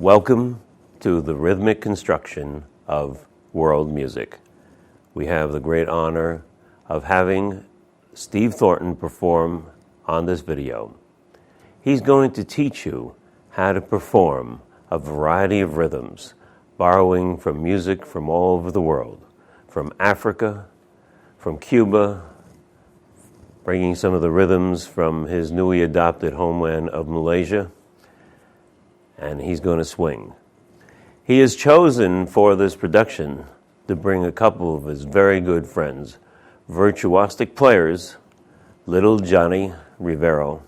Welcome to the rhythmic construction of world music. We have the great honor of having Steve Thornton perform on this video. He's going to teach you how to perform a variety of rhythms, borrowing from music from all over the world, from Africa, from Cuba, bringing some of the rhythms from his newly adopted homeland of Malaysia, and he's going to swing. He has chosen for this production to bring a couple of his very good friends, virtuosic players, Little Johnny Rivero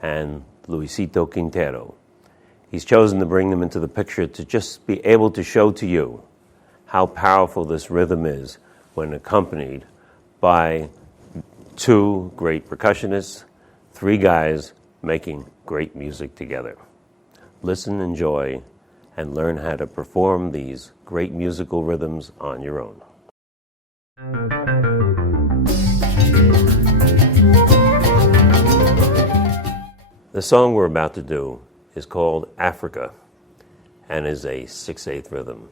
and Luisito Quintero. He's chosen to bring them into the picture to just be able to show to you how powerful this rhythm is when accompanied by two great percussionists, three guys making great music together. Listen, enjoy, and learn how to perform these great musical rhythms on your own. The song we're about to do is called Africa and is a 6/8 rhythm.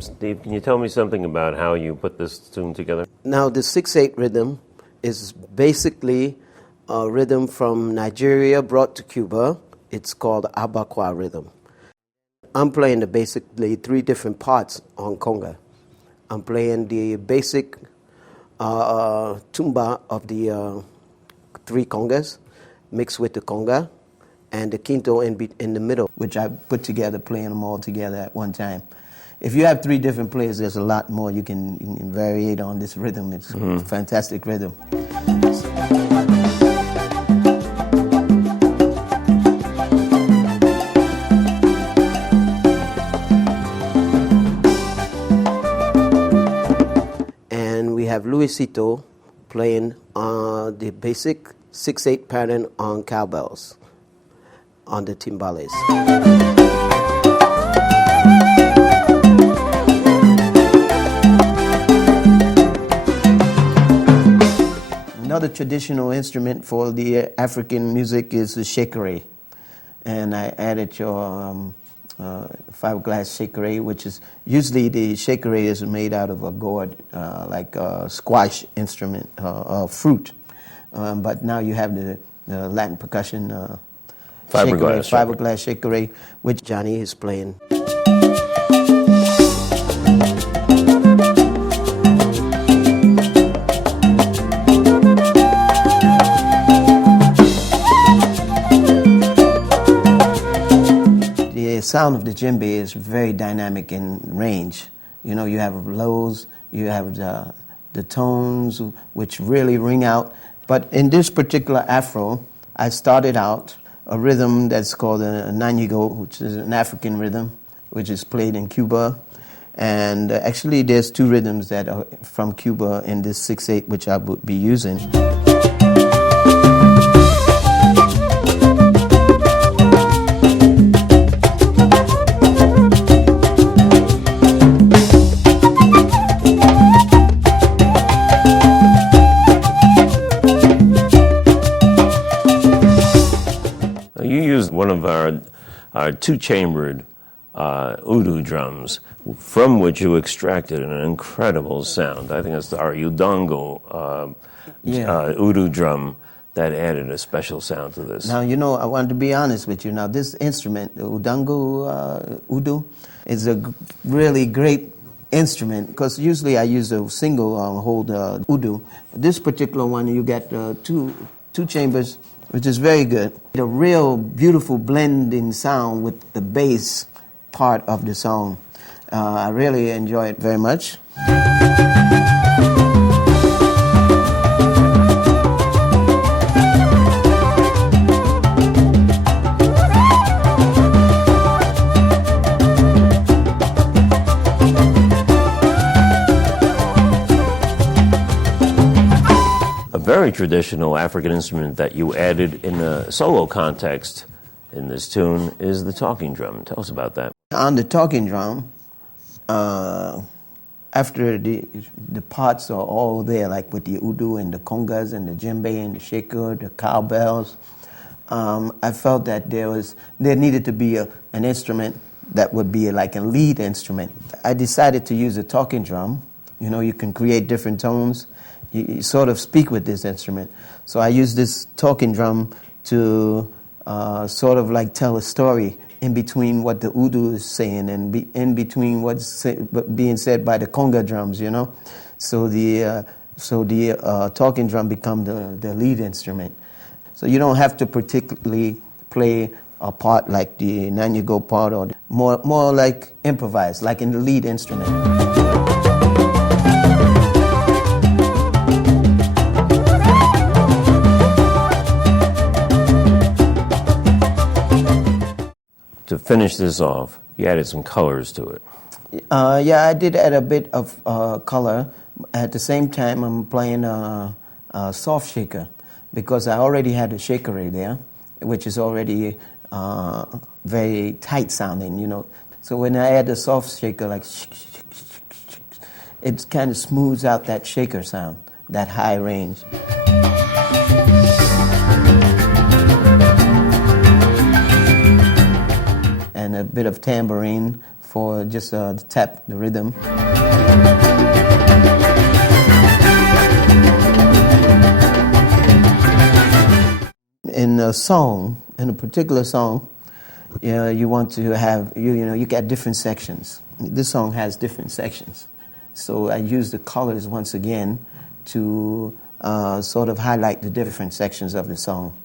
Steve, can you tell me something about how you put this tune together? Now, the 6/8 rhythm is basically a rhythm from Nigeria brought to Cuba. It's called Abakwa rhythm. I'm playing basically three different parts on conga. I'm playing the basic tumba of the three congas mixed with the conga, and the quinto in the middle, which I put together, playing them all together at one time. If you have three different players, there's a lot more you can variate on this rhythm. It's a fantastic rhythm. And we have Luisito playing the basic 6/8 pattern on cowbells, on the timbales. Another traditional instrument for the African music is the shekere, and I added your fiberglass shekere, which is usually the shekere is made out of a gourd, like a squash instrument, fruit. But now you have the Latin percussion fiberglass shekere, which Johnny is playing. The sound of the djembe is very dynamic in range. You know, you have lows, you have the tones, which really ring out. But in this particular afro, I started out a rhythm that's called a nanyigo, which is an African rhythm, which is played in Cuba. And actually, there's two rhythms that are from Cuba in this 6/8, which I would be using. You used one of our two-chambered udu drums, from which you extracted an incredible sound. I think it's our Udango udu drum that added a special sound to this. Now, you know, I wanted to be honest with you. Now, this instrument, the Udango udu, is a really great instrument, because usually I use a single hold udu. This particular one, you get two chambers, which is very good. A real beautiful blending sound with the bass part of the song. I really enjoy it very much. Very traditional African instrument that you added in a solo context in this tune is the talking drum. Tell us about that. On the talking drum, after the parts are all there, like with the udu and the congas and the djembe and the shaker, the cowbells, I felt that there needed to be an instrument that would be like a lead instrument. I decided to use a talking drum. You know, you can create different tones. You sort of speak with this instrument. So I used this talking drum to sort of like tell a story in between what the oud is saying and in between what's being said by the conga drums, you know. So the talking drum become the lead instrument. So you don't have to particularly play a part like the Nanyago part, or more like improvise, like in the lead instrument. To finish this off, you added some colors to it. Yeah, I did add a bit of color. At the same time, I'm playing a soft shaker because I already had a shaker right there, which is already very tight sounding, you know. So when I add the soft shaker, like it kind of smooths out that shaker sound, that high range. And a bit of tambourine for just to tap the rhythm. In a song, in a particular song, you want to have, you get different sections. This song has different sections. So I use the colors once again to sort of highlight the different sections of the song.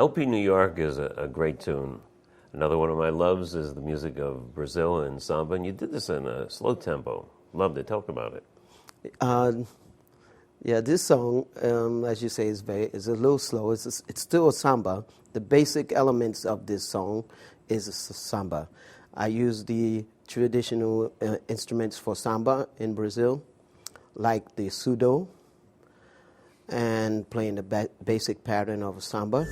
LP New York is a great tune. Another one of my loves is the music of Brazil and samba, and you did this in a slow tempo. Loved it. Talk about it. Yeah, this song, as you say, is a little slow. It's still a samba. The basic elements of this song is a samba. I use the traditional instruments for samba in Brazil, like the sudo, and playing the basic pattern of a samba.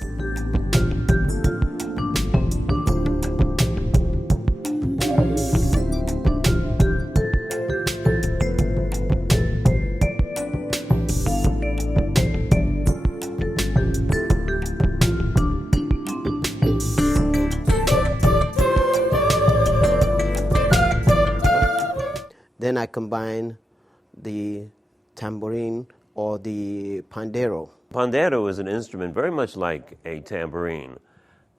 Then I combine the tambourine or the pandero. Pandero is an instrument very much like a tambourine,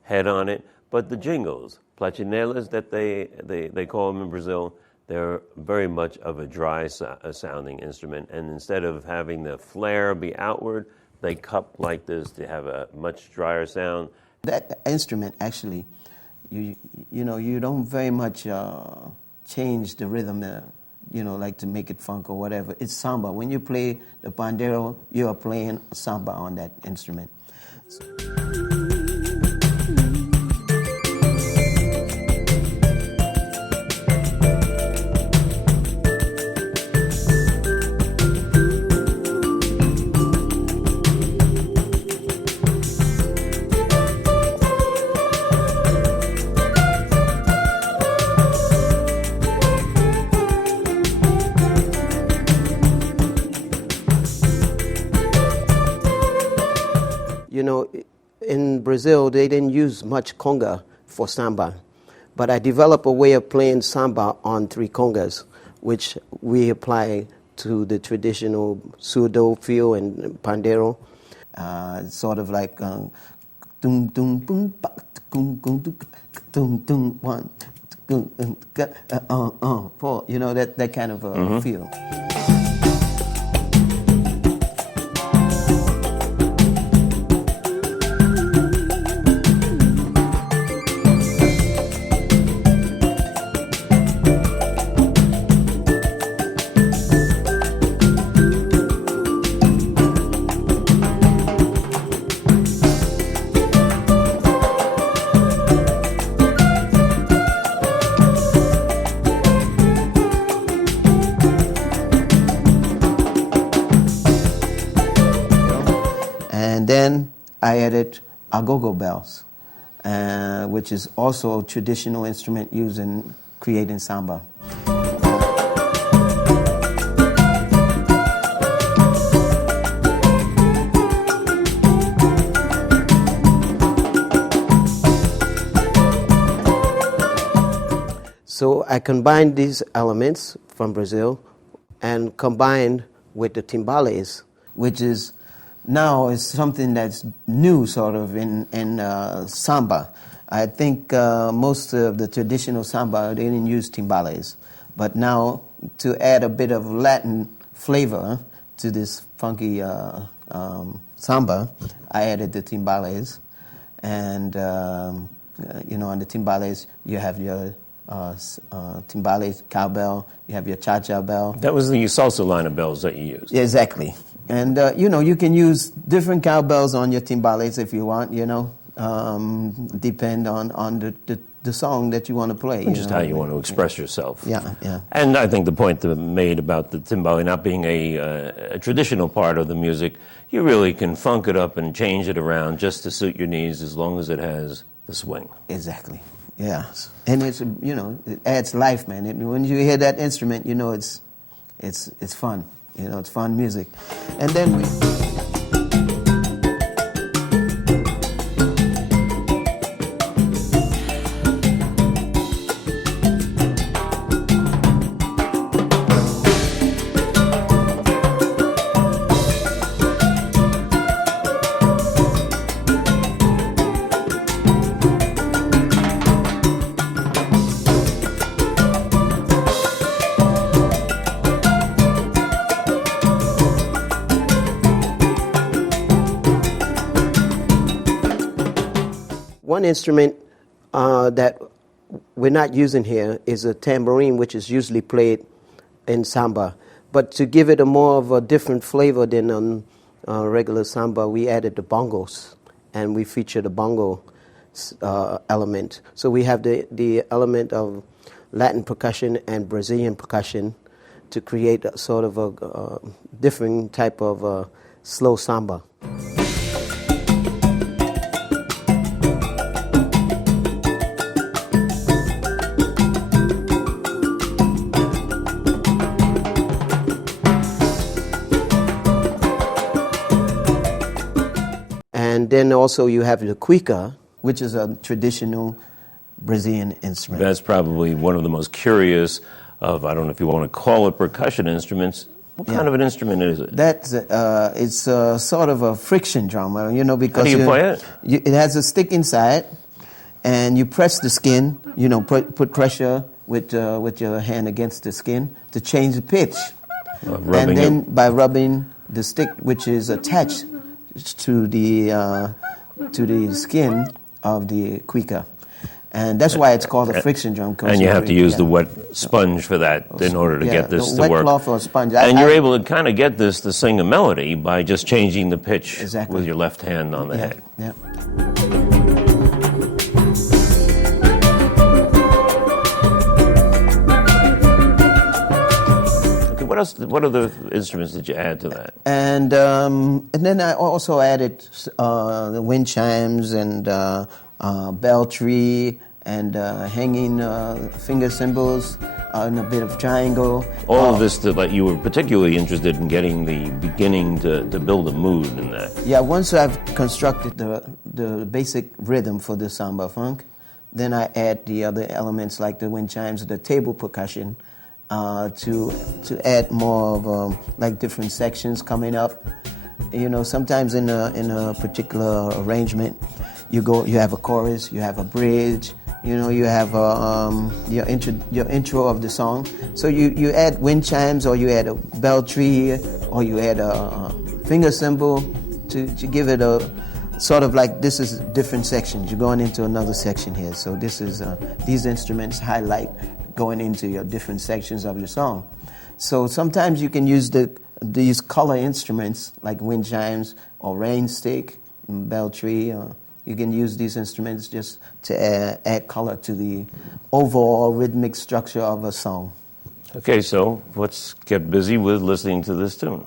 head on it, but the jingles, plachinelas that they call them in Brazil, they're very much of a dry sounding instrument, and instead of having the flare be outward, they cup like this to have a much drier sound. That instrument actually, you don't very much change the rhythm, like to make it funk or whatever. It's samba. When you play the pandero, you are playing samba on that instrument. In Brazil, they didn't use much conga for samba, but I developed a way of playing samba on three congas, which we apply to the traditional sudo feel and pandero. Sort of like dum dum boom ba dum dum dum 1 4. That kind of feel. And then I added agogo bells, which is also a traditional instrument used in creating samba. So I combined these elements from Brazil and combined with the timbales, which is now is something that's new sort of in samba. I think most of the traditional samba, they didn't use timbales. But now to add a bit of Latin flavor to this funky samba, I added the timbales. And, on the timbales, you have your timbales, cowbell, you have your cha-cha bell. That was the salsa line of bells that you used. Yeah, exactly. And, you can use different cowbells on your timbales if you want, depend on the song that you want to play. Just how you want to express yourself. Yeah, yeah. And I think the point that made about the timbale not being a traditional part of the music, you really can funk it up and change it around just to suit your needs as long as it has the swing. Exactly. Yeah. And it's, it adds life, man. When you hear that instrument, it's fun. It's fun music. And then we... One instrument that we're not using here is a tambourine, which is usually played in samba. But to give it a more of a different flavor than on regular samba, we added the bongos, and we feature the bongo element. So we have the element of Latin percussion and Brazilian percussion to create a sort of a different type of slow samba. And then also you have the cuica, which is a traditional Brazilian instrument. That's probably one of the most curious of, I don't know if you want to call it percussion instruments. What kind of an instrument is it? That's it's sort of a friction drum, because how do you play it? It has a stick inside, and you press the skin. Put pressure with your hand against the skin to change the pitch, and then by rubbing the stick, which is attached to the skin of the cuica. And that's why it's called a friction drum. And you have to use the wet sponge for that in order to get this to work. Wet cloth or sponge. And you're able to kind of get this to sing a melody by just changing the pitch with your left hand on the head. Yeah. Okay, what else? What other instruments did you add to that? And then I also added the wind chimes and bell tree and hanging finger cymbals and a bit of triangle. All of this that you were particularly interested in getting the beginning to build a mood in that. Yeah, once I've constructed the basic rhythm for the samba funk, then I add the other elements like the wind chimes, the table percussion, to add more of like different sections coming up. Sometimes in a particular arrangement, you have a chorus, you have a bridge, you have your intro of the song. So you add wind chimes, or you add a bell tree, or you add a finger cymbal to give it a sort of like, this is different sections. You're going into another section here. So this is these instruments highlight going into your different sections of your song. So sometimes you can use these color instruments like wind chimes or rain stick, bell tree. You can use these instruments just to add color to the overall rhythmic structure of a song. Okay, so let's get busy with listening to this tune.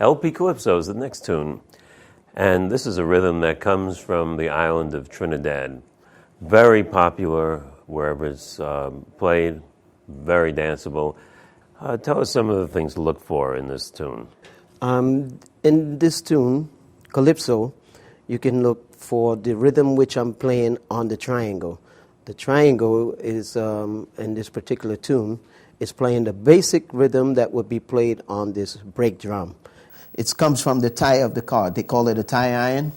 LP Calypso is the next tune. And this is a rhythm that comes from the island of Trinidad. Very popular wherever it's played, very danceable. Tell us some of the things to look for in this tune. In this tune, Calypso, you can look for the rhythm which I'm playing on the triangle. The triangle is, in this particular tune, is playing the basic rhythm that would be played on this break drum. It comes from the tie of the card. They call it a tie iron.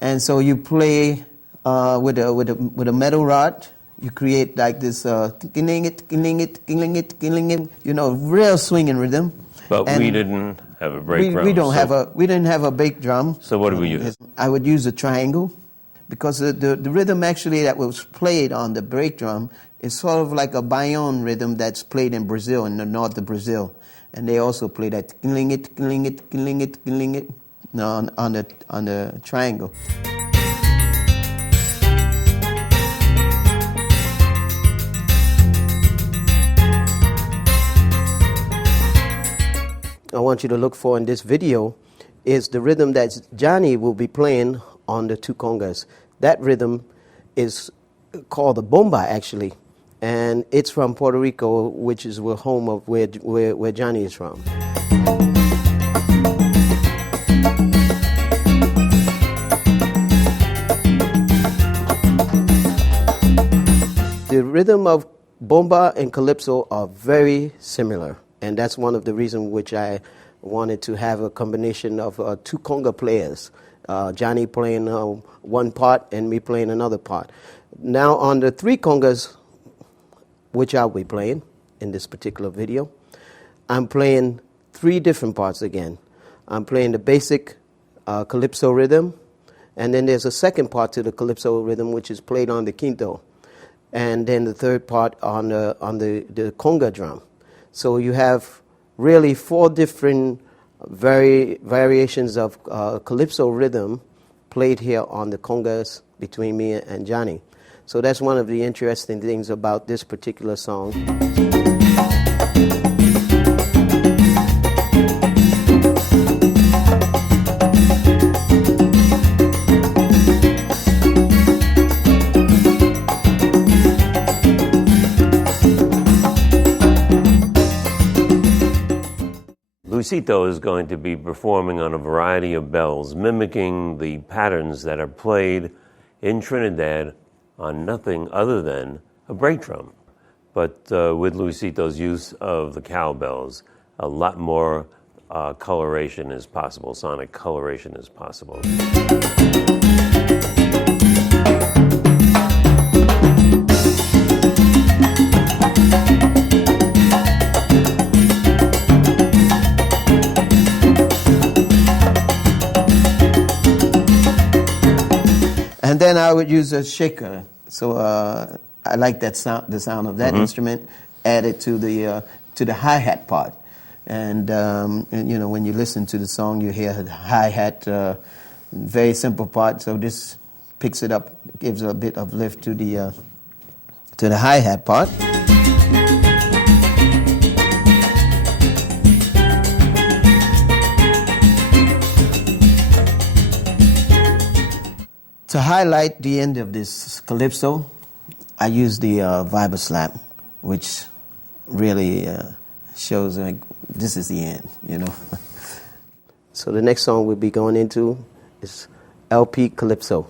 And so you play with a metal rod. You create like this killing it, you know, real swinging rhythm. But we didn't have a break drum. We didn't have a bass drum. So what do we use? I would use a triangle, because the rhythm actually that was played on the break drum is sort of like a baião rhythm that's played in Brazil, in the north of Brazil. And they also play that killing it on the triangle. I want you to look for in this video is the rhythm that Johnny will be playing on the two congas. That rhythm is called the bomba, actually, and it's from Puerto Rico, which is the home of where Johnny is from. The rhythm of bomba and calypso are very similar. And that's one of the reasons which I wanted to have a combination of two conga players, Johnny playing one part and me playing another part. Now on the three congas, which I'll be playing in this particular video, I'm playing three different parts again. I'm playing the basic calypso rhythm, and then there's a second part to the calypso rhythm which is played on the quinto, and then the third part on the conga drum. So you have really four different variations of calypso rhythm played here on the congas between me and Johnny. So that's one of the interesting things about this particular song. Luisito is going to be performing on a variety of bells, mimicking the patterns that are played in Trinidad on nothing other than a break drum. But with Luisito's use of the cowbells, a lot more coloration is possible, sonic coloration is possible. And then I would use a shaker. So I like that sound, the sound of that instrument added to the hi-hat part. And you know, when you listen to the song, you hear the hi-hat, very simple part. So this picks it up, gives a bit of lift to the hi-hat part. To highlight the end of this calypso, I use the vibra slap, which really shows like this is the end, you know. So the next song we'll be going into is LP Calypso.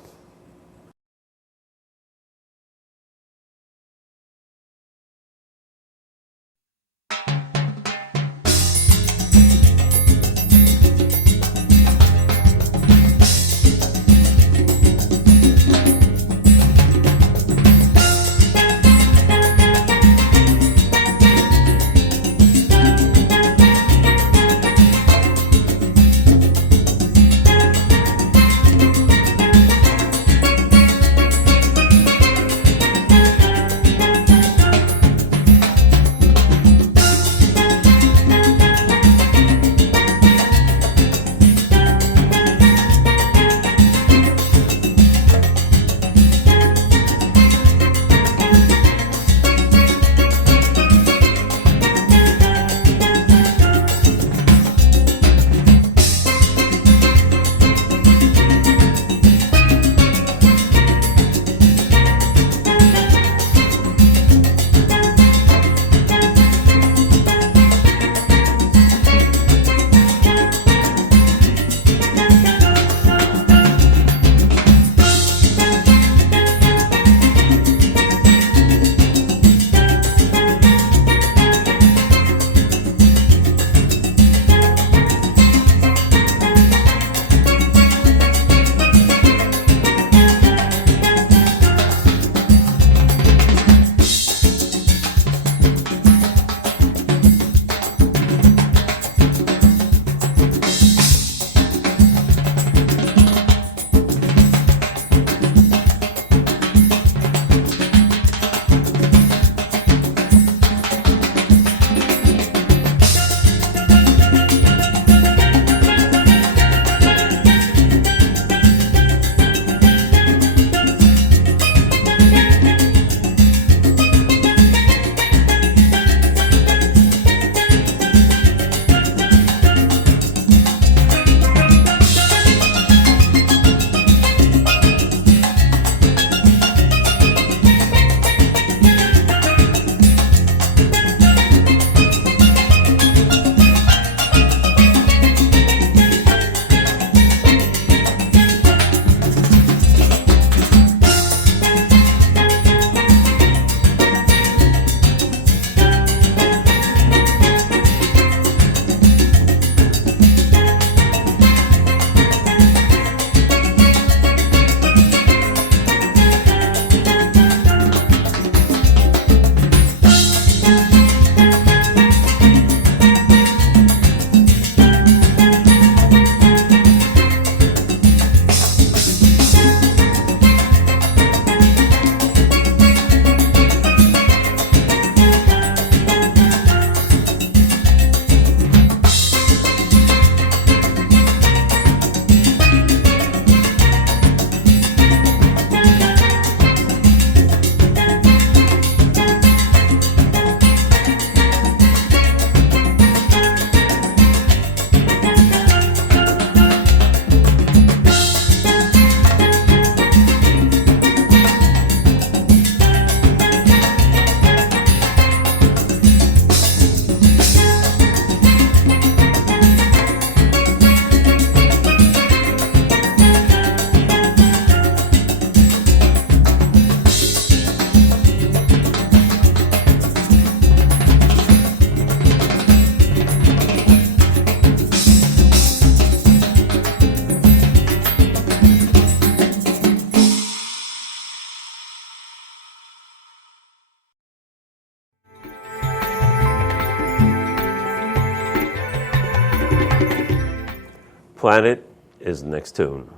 Planet is the next tune,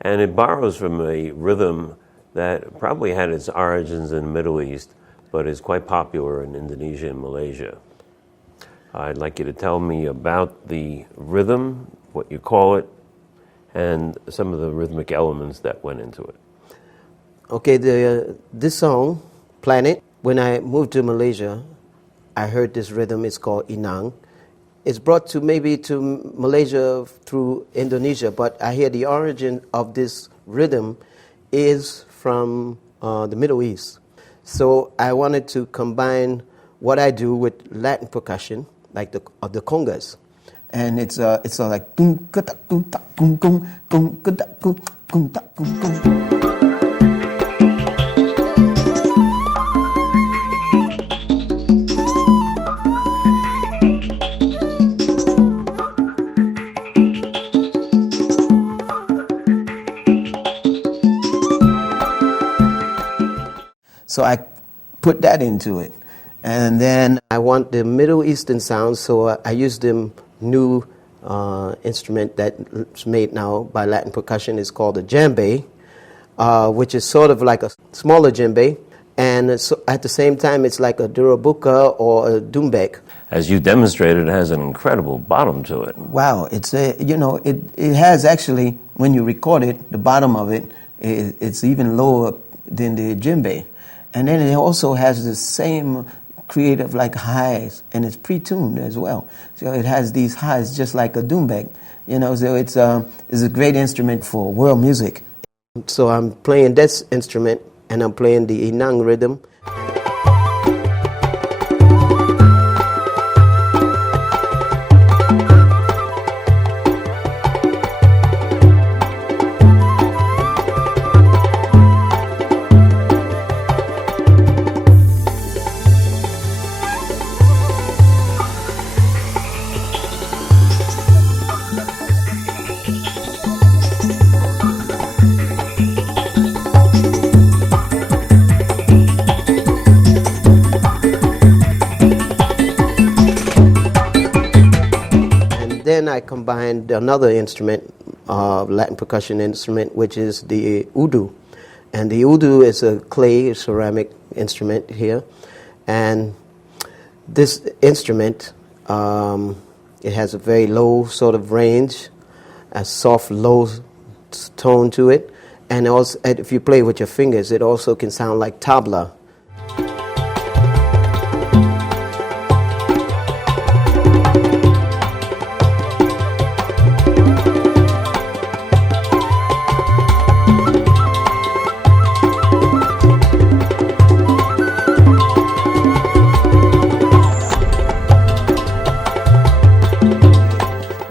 and it borrows from a rhythm that probably had its origins in the Middle East, but is quite popular in Indonesia and Malaysia. I'd like you to tell me about the rhythm, what you call it, and some of the rhythmic elements that went into it. Okay, this song, Planet, when I moved to Malaysia, I heard this rhythm. It's called Inang. It's brought to Malaysia through Indonesia, but I hear the origin of this rhythm is from the Middle East. So I wanted to combine what I do with Latin percussion, like the congas. And it's like boom ka boom ta boom boom boom ka boom boom ta boom boom. So I put that into it. And then I want the Middle Eastern sound, so I use the new instrument that's made now by Latin percussion. It's called a djembe, which is sort of like a smaller djembe. And so at the same time, it's like a durabuka or a dumbek. As you demonstrated, it has an incredible bottom to it. Wow, it has actually, when you record it, the bottom of it, it's even lower than the djembe. And then it also has the same creative like highs, and it's pre-tuned as well. So it has these highs just like a dumbek, so it's a great instrument for world music. So I'm playing this instrument, and I'm playing the Inang rhythm. Then I combined another instrument, Latin percussion instrument, which is the udu. And the udu is a clay ceramic instrument here. And this instrument, it has a very low sort of range, a soft, low tone to it. And also, if you play with your fingers, it also can sound like tabla.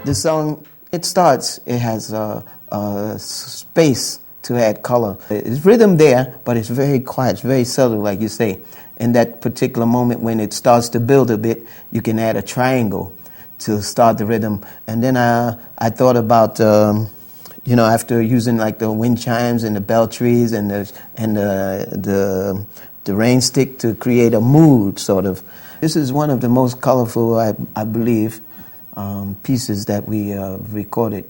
The song, it has a space to add color. It's rhythm there, but it's very quiet, it's very subtle, like you say. In that particular moment when it starts to build a bit, you can add a triangle to start the rhythm. And then I thought about, after using like the wind chimes and the bell trees and the rain stick to create a mood, sort of. This is one of the most colorful, I believe, pieces that we recorded.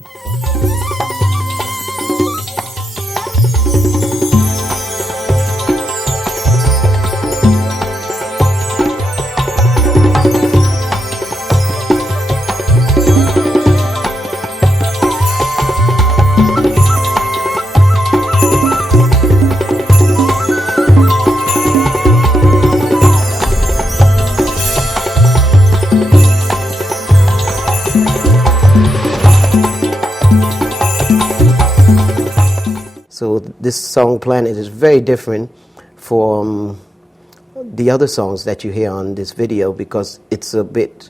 So this song Planet is very different from the other songs that you hear on this video because it's a bit,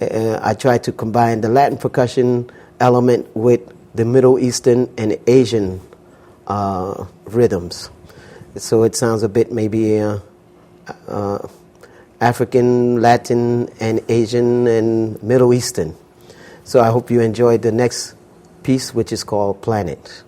I try to combine the Latin percussion element with the Middle Eastern and Asian rhythms. So it sounds a bit maybe African, Latin, and Asian and Middle Eastern. So I hope you enjoyed the next piece, which is called Planet.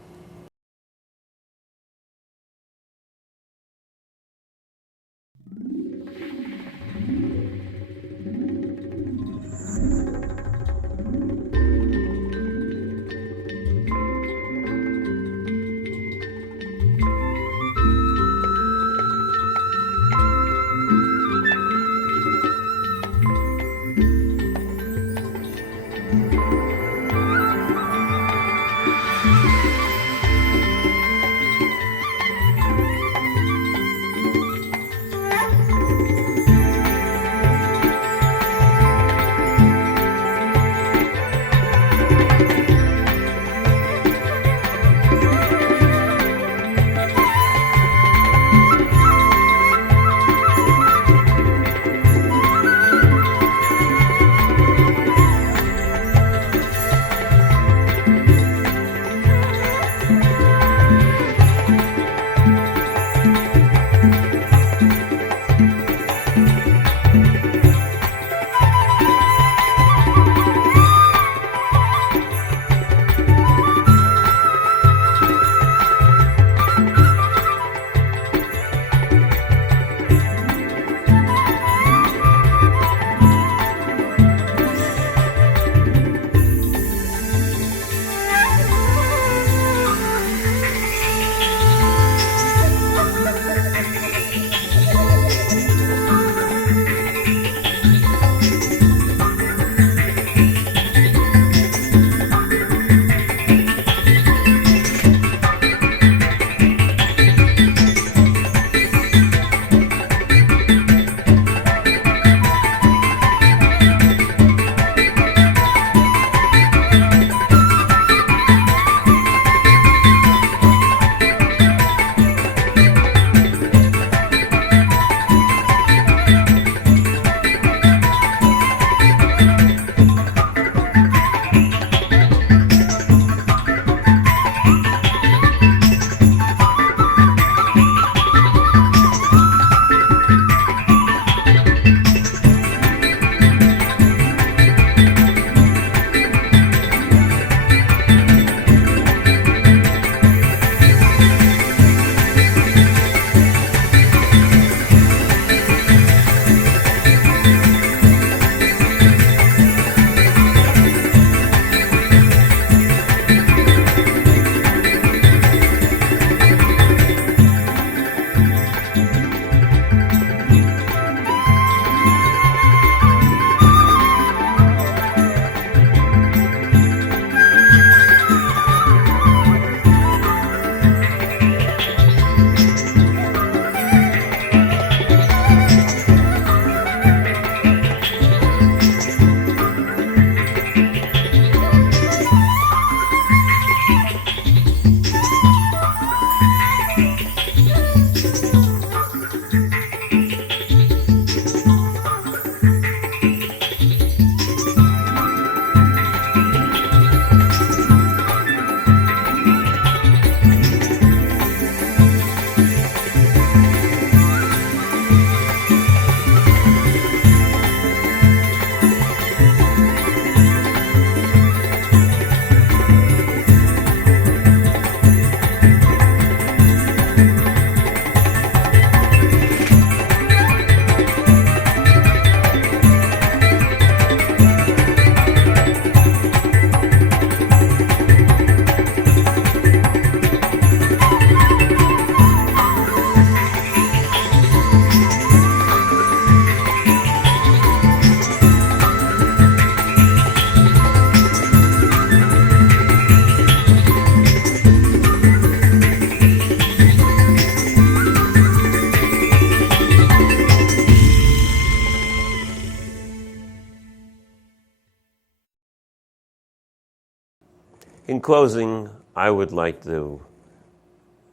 In closing, I would like to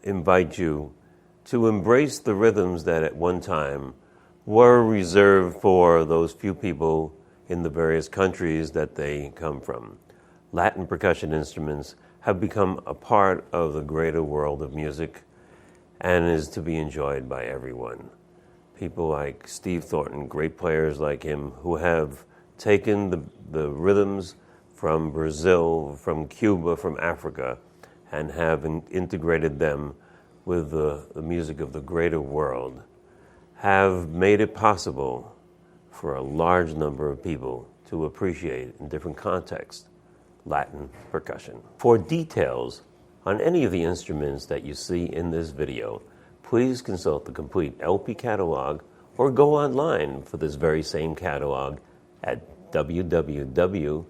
invite you to embrace the rhythms that at one time were reserved for those few people in the various countries that they come from. Latin percussion instruments have become a part of the greater world of music and is to be enjoyed by everyone. People like Steve Thornton, great players like him, who have taken the rhythms from Brazil, from Cuba, from Africa, and have integrated them with the music of the greater world, have made it possible for a large number of people to appreciate in different contexts Latin percussion. For details on any of the instruments that you see in this video, please consult the complete LP catalog or go online for this very same catalog at www.lpmusic.com.